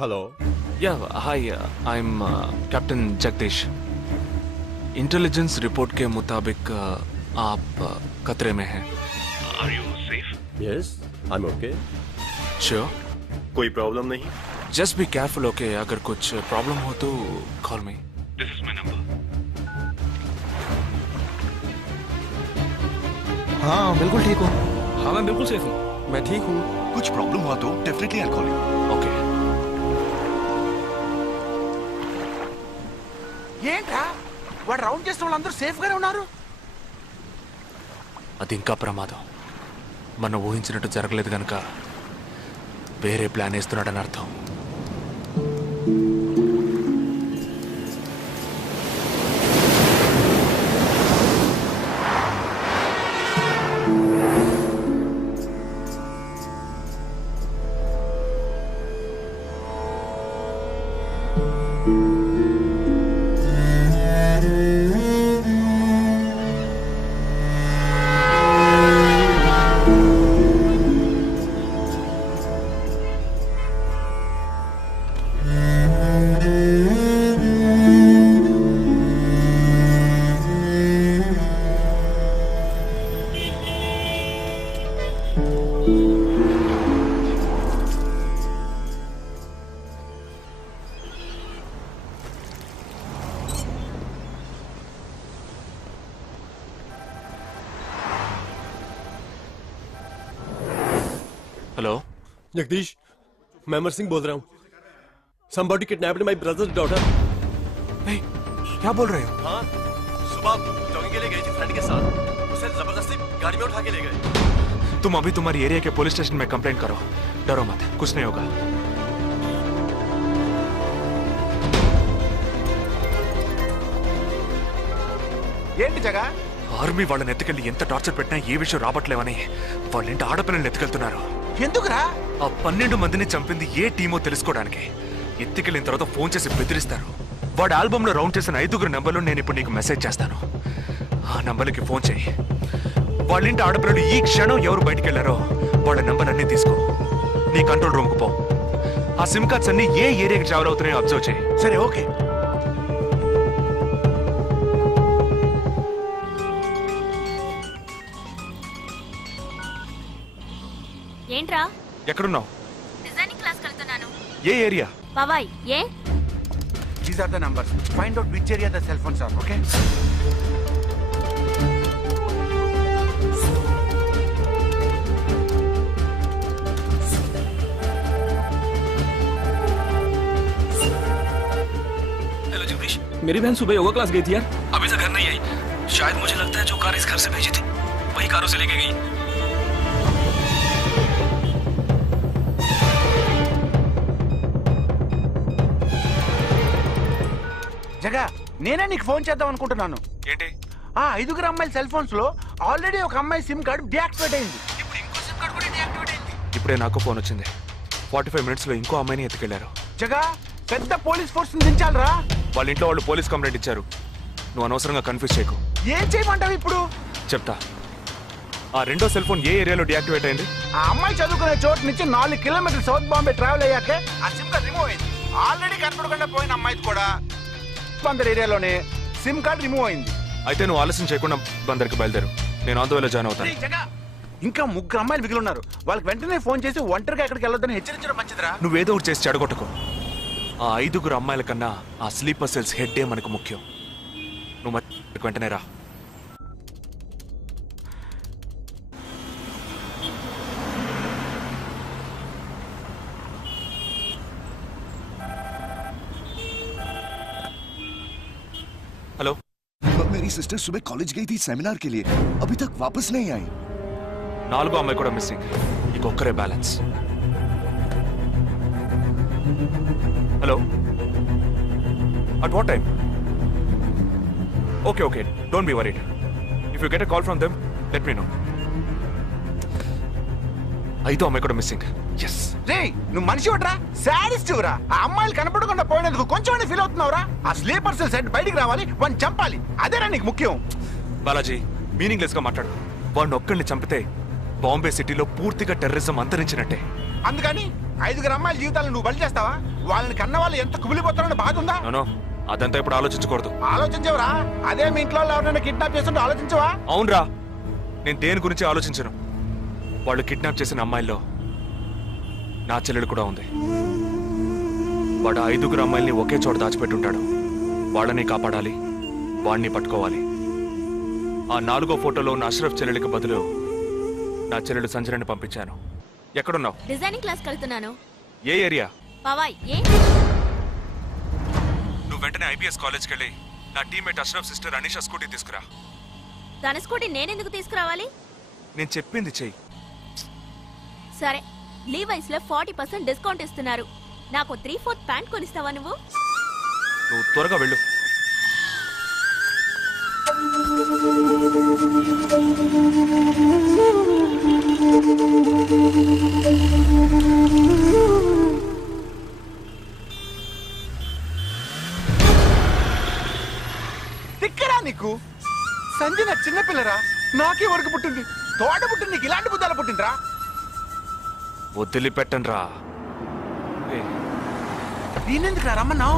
Hello या hi I am captain Jagdish. Intelligence report के मुताबिक आप खतरे में हैं। Are you safe? Yes I am okay. Sure? कोई प्रॉब्लम नहीं। Just be careful okay. अगर कुछ प्रॉब्लम हो तो call me, this is my number. हाँ बिल्कुल ठीक हूँ। हाँ मैं बिल्कुल सेफ हूँ। मैं ठीक हूँ। कुछ प्रॉब्लम हुआ तो definitely I call you. Okay. ఏంట్రా వాడు రౌండ్ చేసిన వాళ్ళందరూ సేఫ్ గానే ఉన్నారు? అది ఇంకా ప్రమాదం. మనం ఊహించినట్టు జరగలేదు కనుక వేరే ప్లాన్ వేస్తున్నాడని అర్థం. हेलो जगदीश, मैं अमर सिंह बोल रहा हूँ। Somebody kidnapped my brother's daughter। नहीं, क्या बोल रहे हो? हाँ, सुबह जॉगिंग के लिए गई थी फ्रेंड के साथ। उसे जबरदस्ती गाड़ी में उठा के ले गए। तुम अभी तुम्हारी एरिया के पुलिस स्टेशन में कंप्लेंट करो। डरो मत, कुछ नहीं होगा। ఏంటి జగా? ఆర్మీ వాళ్ళని ఎత్తుకెళ్ళి ఎంత టార్చర్ పెట్టినా ఏ విషయం రాబట్లేవని వాళ్ళేంటి ఆడపిల్లల్ని ఎత్తుకెళ్తున్నారు. ఎందుకురా? ఆ 12 మందిని చంపింది ఏ టీమో తెలుసుకోవడానికి. ఎత్తుకెళ్ళిన తర్వాత ఫోన్ చేసి బెదిరిస్తారు. వాడు ఆల్బమ్ లో రౌండ్ చేసిన 5 నెంబర్లు నేను ఇప్పుడు నీకు మెసేజ్ చేస్తాను. ఆ నంబర్లకి ఫోన్ చేయి. వాళ్ళింటి ఆడపిల్లలు ఈ క్షణం ఎవరు బయటికి వెళ్ళారో వాళ్ళ నంబర్ అన్ని తీసుకో. నీ కంట్రోల్ రూమ్ కు పో. ఆ సిమ్ కార్డ్స్ అన్ని ఏ ఏరియాకి ట్రావెల్ అవుతున్నాయో అబ్జర్వ్ చేయి. సరే ఓకే. ఏంట్రా? ఎక్కడున్నావు? డిజైనింగ్ క్లాస్ వెళ్తున్నాను. ఏ ఏరియా? పవాయ్. ఏ? These are the numbers. Find out which area the cell phones are. Okay. Hello Jagdish, मेरी बहन सुबह योगा क्लास गई थी यार, अभी तक घर नहीं आई। शायद मुझे लगता है जो कार इस घर से भेजी थी वही कारों से लेके गई। జగా, నేనే నీకు ఫోన్ చేద్దాం అనుకుంటున్నాను. ఏంటి? ఆ 5 అమ్మాయిల సెల్ ఫోన్స్ లో ఆల్రెడీ ఒక అమ్మాయి సిమ్ కార్డ్ డియాక్టివేట్ అయింది. ఇప్పుడు ఇంకో సిమ్ కార్డ్ కూడా డియాక్టివేట్ అయింది. ఇప్పుడే నాకు ఫోన్ వచ్చింది. 45 మినిట్స్ లో ఇంకో అమ్మాయిని ఎత్తుకెళ్లారు. జగా, పెద్ద పోలీస్ ఫోర్స్ దించాలరా. వాళ్ళ ఇంట్లో వాళ్ళు పోలీస్ కంప్లైంట్ ఇచ్చారు. నువ్వు అనవసరంగా కన్ఫ్యూజ్ చేయకు. ఏం చేయమంటావు ఇప్పుడు? చెప్తా. ఆ రెండో సెల్ ఫోన్ ఏ ఏరియాలో డియాక్టివేట్ అయింది? ఆ అమ్మాయి చదువుకునే చోటు నుంచి 4 కిలోమీటర్లు సౌత్ బాంబే ట్రావెల్ అయ్యాకే ఆ సిమ్ కార్డ్ రిమూవ్ అయింది. ఆల్రెడీ కనపడకుండా పోయిన అమ్మాయిది కూడా బందర్ ఏరియాలోనే సిమ్ కార్డ్ రిమూవ్ అయింది. అయితే నువ్వు ఆలస్యం చేయకుండా బందర్కి బయలుదేరు. నేను ఆందోళన జాయిన్ అవుతాను. ఇంకా 3 అమ్మాయిలు మిగిలి ఉన్నారు. వాళ్ళకి వెంటనే ఫోన్ చేసి ఒంటరిగా ఎక్కడికి వెళ్ళొద్దని హెచ్చరించడం మంచిదిరా. నువ్వేదో ఒకటి చేసి చెడగొట్టుకో. ఆ 5 అమ్మాయిల కన్నా ఆ స్లీపర్ సెల్స్ హెడ్డే మనకు ముఖ్యం. నువ్వు వెంటనే రా. हेलो, मेरी सिस्टर सुबह कॉलेज गई थी सेमिनार के लिए, अभी तक वापस नहीं आई। 4 అమ్మాయి కూడా మిస్సింగ్. ఇంకొక్కరే balance. Hello, at what time? Okay okay, don't be worried. If you get a call from them let me know. 5వ అమ్మాయి కూడా మిస్సింగ్. ఎస్. రే, నువ్వు మనిషి వడ్రా, సాడిస్ట్ రా. ఆ అమ్మాయిలు కనపడకుండా పోయినందుకు కొంచెం ఫీల్ అవుతున్నావురా? ఆ స్లీపర్ సెల్ సెట్ బయటికి రావాలి, వాడిని చంపాలి. అదేరా నీకు ముఖ్యం. బాలాజీ, మీనింగ్లెస్ గా మాట్లాడు. వాడిని ఒక్కడిని చంపితే బాంబే సిటీలో పూర్తిగా టెర్రరిజం అంతరించినట్టే. అందుకని 5 అమ్మాయిల జీవితాలను నువ్వు బలి చేస్తావా? వాళ్ళని కన్న వాళ్ళు ఎంత కుమిలిపోతారని బాధ ఉందా? అదంతా ఇప్పుడు ఆలోచించకూడదు. ఆలోచించవరా? అదే మీ ఇంట్లో ఎవరైనా కిడ్నాప్ చేస్తుంటే ఆలోచించవా? అవునరా, నేను దేని గురించి ఆలోచించను. వాళ్ళు కిడ్నాప్ చేసిన అమ్మాయిల్లో నా చెల్లెలు కూడా ఉంది. వాడు 5 అమ్మాయిల్ని ఒకే చోట దాచిపెట్టుంటాడు. వాళ్ళని కాపాడాలి, వాడిని పట్టుకోవాలి. ఆ 4వ ఫోటోలో ఉన్న అష్రఫ్ చెల్లెలికి బదులు నా చెల్లెలు సంజనని పంపించాను. ఎక్కడున్నావు? డిజైనింగ్ క్లాస్ వెళ్తున్నాను. ఏ ఏరియా? పవాయ్. ఏ? నువ్వు వెంటనే IPS కాలేజ్కి వెళ్ళి నా teammate Ashraf sister Anisha scooty తీసుకురా. తన స్కూటీ నేనెందుకు తీసుకురావాలి? నేను చెప్పింది చెయ్యి. సరే, లీవైస్ లో 40% డిస్కౌంట్ ఇస్తున్నారు. నాకు 3/4 ప్యాంట్ కొనిస్తావా నువ్వు? నువ్వు త్వరగా వెళ్ళు. తిక్కరా నీకు? సంజన చిన్నపిల్లరా, నాకే వరకు పుట్టింది. తోట పుట్టింది, నీకు ఇలాంటి బుద్ధాలు పుట్టిందిరా? వదిలిపెట్టండ్రా. దీనెందుకు రమ్మన్నావు?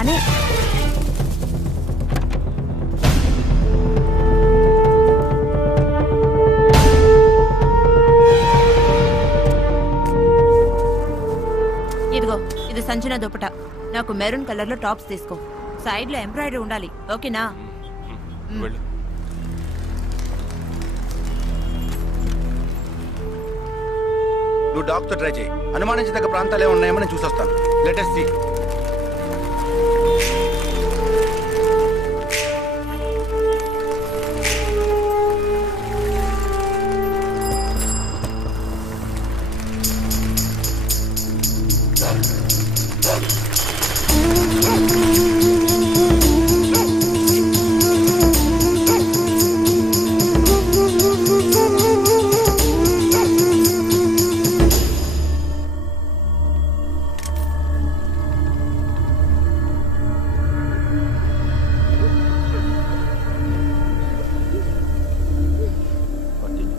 అనే ఇదిగో, ఇది సంజన దుపట. నాకు మెరూన్ కలర్ లో టాప్స్ తీసుకో. సైడ్ లో ఎంబ్రాయిడరీ ఉండాలి, ఓకేనా? వెళ్ళు. నువ్వు డాక్టర్ ట్రై చేయి. అనుమానించదగ్గ ప్రాంతాలు ఏమి ఉన్నాయేమో నేను చూసొస్తాను. Latest see.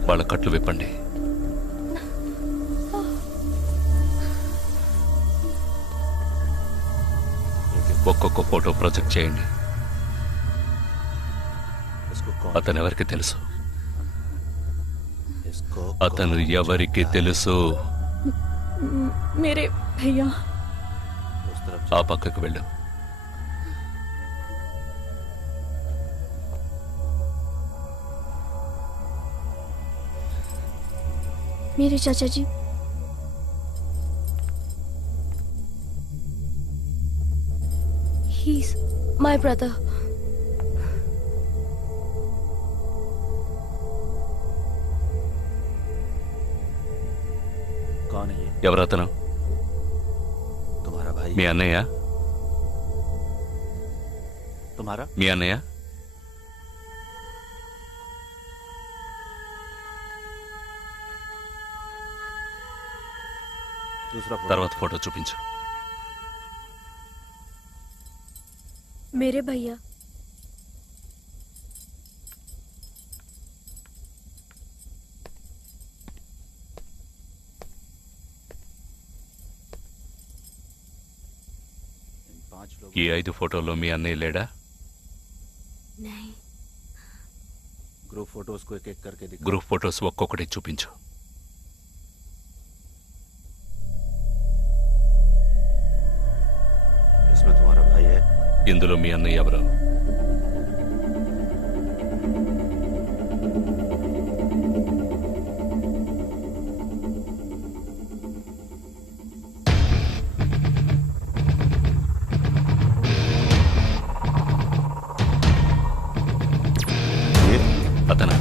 వాళ్ళ కట్లు విప్పండి. ఒక్కొక్క ఫోటో ప్రొజెక్ట్ చేయండి. అతను ఎవరికి తెలుసు? అతను ఎవరికి తెలుసు? మేరే భయ్యా. ఆ పక్కకు వెళ్ళు. मेरे चाचा जी। He's my brother. कौन है ये? ఎవరతను? तुम्हारा भाई? మీ అన్నయ్య? तुम्हारा? మీ అన్నయ్య? తర్వాత ఫోటో చూపించు. मेरे भैया। ఈ 5 ఫోటోలో మీ అన్నయ్య లేడా? नहीं। ग्रुप फोटोज को एक-एक करके दिखा। గ్రూప్ ఫోటోస్ ఒక్కొక్కటి చూపించు. इसमें तुम्हारा भाई है? ఇందులో మీ అన్నయ్య ఎవరు? అతనా?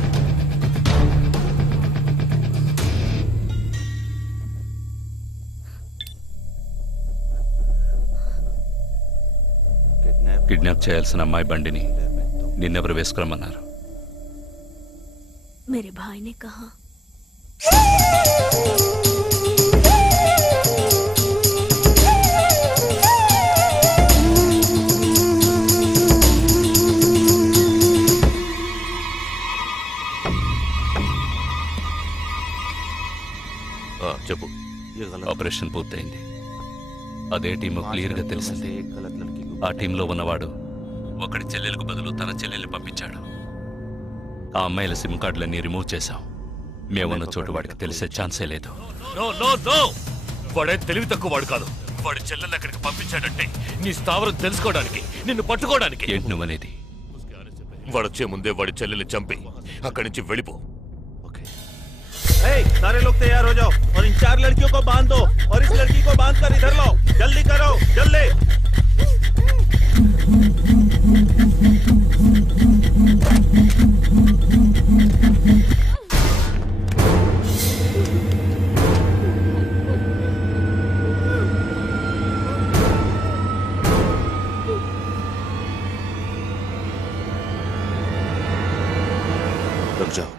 కిడ్నాప్ చేయాల్సిన అమ్మాయి బండిని నిన్నెవరు వేసుకురమ్మన్నారు? मेरे भाई ने कहा। చెప్పు. ఆపరేషన్ పూర్తయింది. అదే టీము క్లియర్గా తెలిసింది. ఆ టీంలో ఉన్నవాడు ఒకడి చెల్లెలకు బదులు తన చెల్లెల్ని పంపించాడు. ఆ అమ్మాయిల సిమ్ కార్డులన్నీ రిమూవ్ చేశాం. మేమున్న చోటు వాడికి తెలిసే ఛాన్సే లేదు. వాడే తెలివి తక్కువ వాడు కాదు. వాడి చెల్లెల్ని అక్కడికి పంపించాడంటే నీ స్థావరం తెలుసుకోవడానికి, నిన్ను పట్టుకోవడానికి. ఏంటి నువ్వనేది? వాడొచ్చే ముందే వాడి చెల్లెల్ని చంపి అక్కడి నుంచి వెళ్ళిపో. सारे लोग तैयार हो जाओ और इन 4 लड़कियों को बांध दो और इस लड़की को बांध कर इधर लाओ. जल्दी करो, जल्दी. रुक जाओ.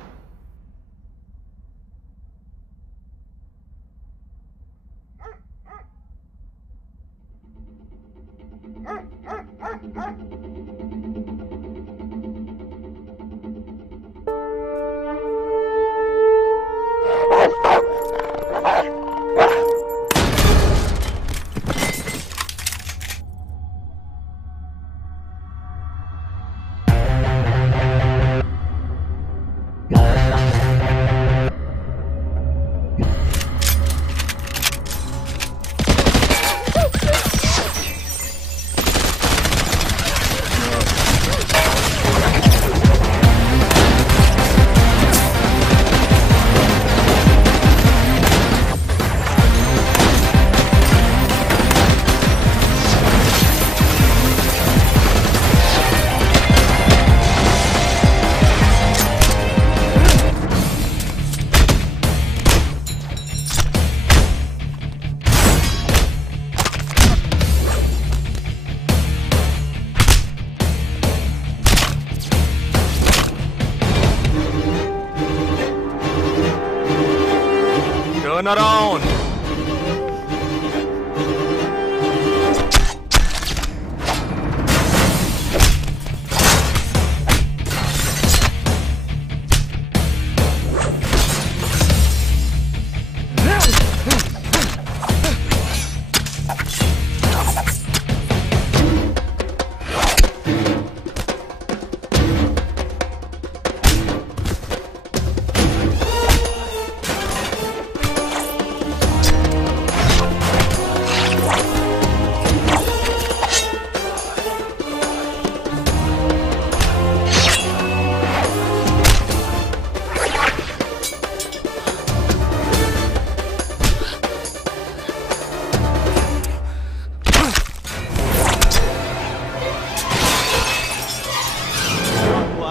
Turn around.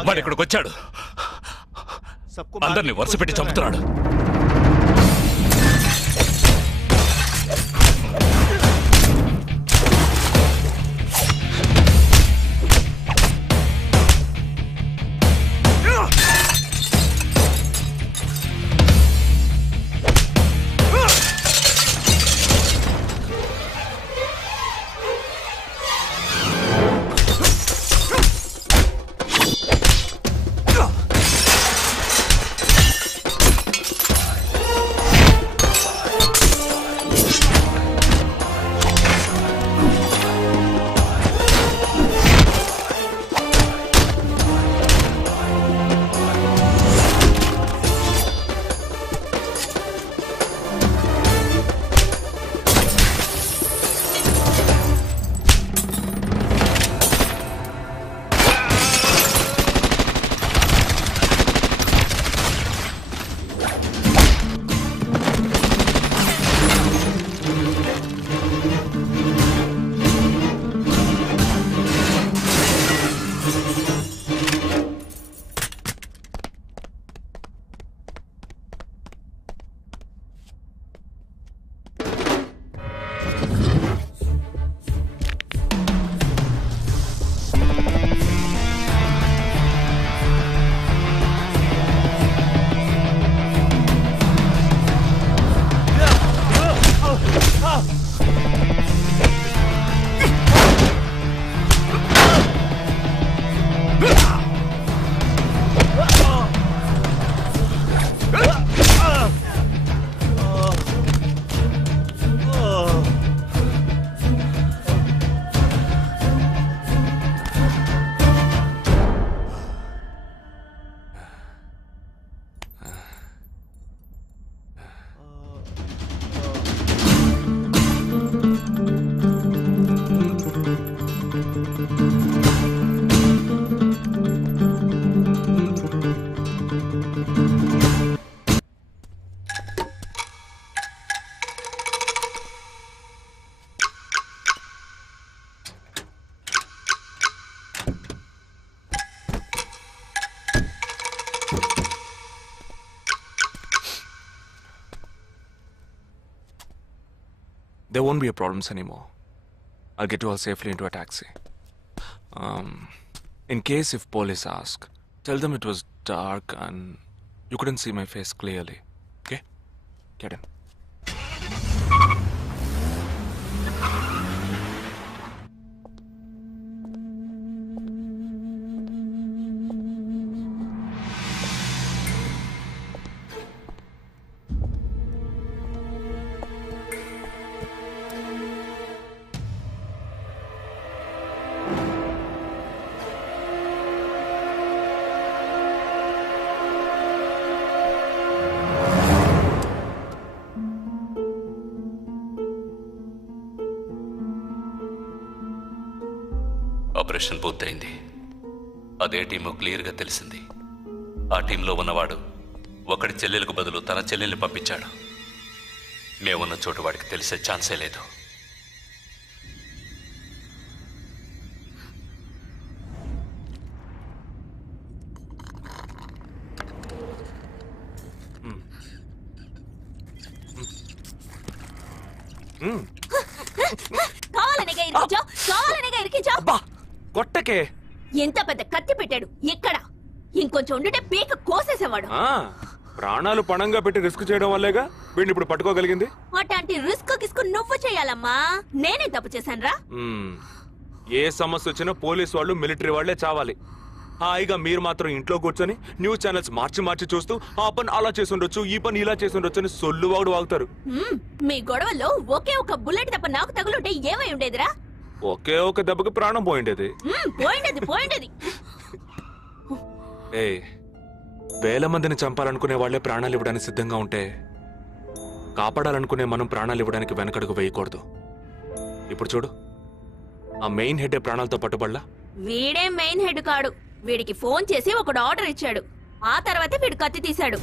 వాడు ఇక్కడికి వచ్చాడు. అందరినీ వరుస పెట్టి చంపుతున్నాడు. there won't be a problems anymore. I'll get you all safely into a taxi. In case if police ask, tell them it was dark and you couldn't see my face clearly. Okay? Get in. Operation పూర్తయింది. అదే team క్లియర్గా తెలిసింది. ఆ టీంలో ఉన్నవాడు ఒకడి చెల్లెలకు బదులు తన చెల్లెల్ని పంపించాడు. మేమున్న చోటు వాడికి తెలిసే ఛాన్సే లేదు. కావాలనిగా ఇరికించావు. కొట్టకే. ఎంత పెద్ద కత్తి పెట్టాడు. ఎక్కడ ఇంకొంచెం ఉంటే పీక కోసేసేవాడు. ప్రాణాలు పణంగా పెట్టి రిస్క్ చేయడం వల్లేగా వీడిని ఇప్పుడు పట్టుకోగలిగింది. అట్లాంటి రిస్క్ కిస్క్ నువ్వు చేయాలమ్మా. నేనే తప్పు చేశానురా. ఏ సమస్య వచ్చినా పోలీస్ వాళ్ళు మిలిటరీ వాళ్లే చావాలి. హాయిగా మీరు మాత్రం ఇంట్లో కూర్చొని న్యూస్ ఛానల్స్ మార్చి చూస్తూ ఆ పని అలా చేసుండొచ్చు, ఈ పని ఇలా చేసుండొచ్చు అని సొల్లు వాడు వాగుతారు. మీ గొడవల్లో ఒకే ఒక బుల్లెట్ తప్ప నాకు తగులుంటే ఏమై ఉండేదిరా? ఒకే ఒక దెబ్బకి ప్రాణం పోయిండేది. పోయిండేది. వేల మందిని చంపాలనుకునే వాళ్లే ప్రాణాలు ఇవ్వడానికి సిద్ధంగా ఉంటే కాపాడాలనుకునే మనం ప్రాణాలు ఇవ్వడానికి వెనకడుగు వేయకూడదు. ఇప్పుడు చూడు, ఆ మెయిన్ హెడ్ ప్రాణాలతో పట్టుబడలా. వీడే మెయిన్ హెడ్ కాడు. వీడికి ఫోన్ చేసి ఒకడు ఆర్డర్ ఇచ్చాడు. ఆ తర్వాత వీడు కత్తి తీశాడు.